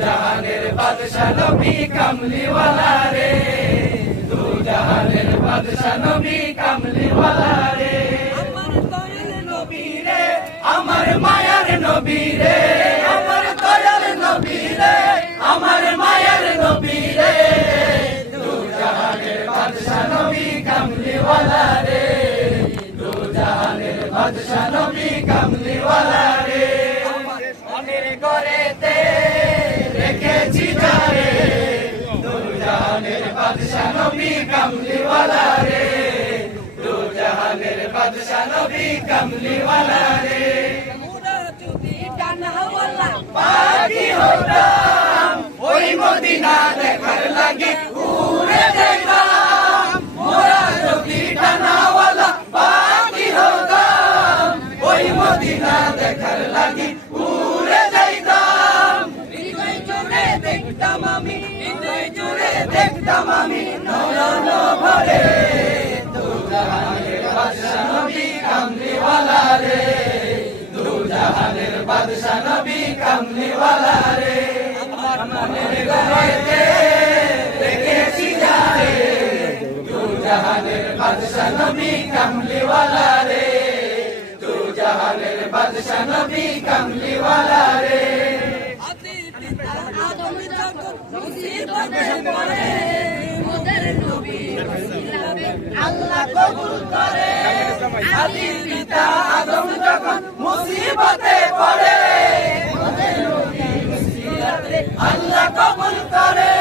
জাহানের বাদশা নবী কামলিওয়ালা রে, দু জাহানের বাদশা নবী কামলিওয়ালা রে। আমার দয়াল নবী রে, আমার মায়ার নবী রে, আমার দয়াল নবী রে, আমার মায়ার নবী রে, দু জাহানের বাদশা নবী কামলিওয়ালা রে, দু জাহানের বাদশা নবী কামলিওয়ালা রে। মনের ঘরেতে রেখেছি যারে, দু জাহানের বাদশা নবী কামলিওয়ালা রে, দু জাহানের বাদশা নবী কামলিওয়ালা রে। মোরা যদি ডানাওয়ালা পাখি হতাম, ওই মদিনা দেখার লাগি উড়ে যেতাম। মোরা যদি ডানাওয়ালা পাখি হতাম, ওই মদিনা দেখার লাগি উড়ে যাইতাম। হৃদয় জুড়ে দেখতাম আমি, হৃদয় জুড়ে দেখতাম আমি নয়ন ভরে, দু জাহানের বাদশা নবী কামলিওয়ালা রে, দু জাহানের বাদশা নবী কামলিওয়ালা রে। আমার মনের ঘরেতে রেখেছি যারে, দু জাহানের বাদশা নবী কামলিওয়ালা রে, দু জাহানের বাদশা নবী কামলিওয়ালা রে। আদি পিতা আদম যখন মুসিবতে পড়ে, মোদের নবী ইসলামে আল্লাহ কবুল করে। আদি পিতা আদম যখন মুসিবতে পড়ে, আল্লাহ কবুল করে।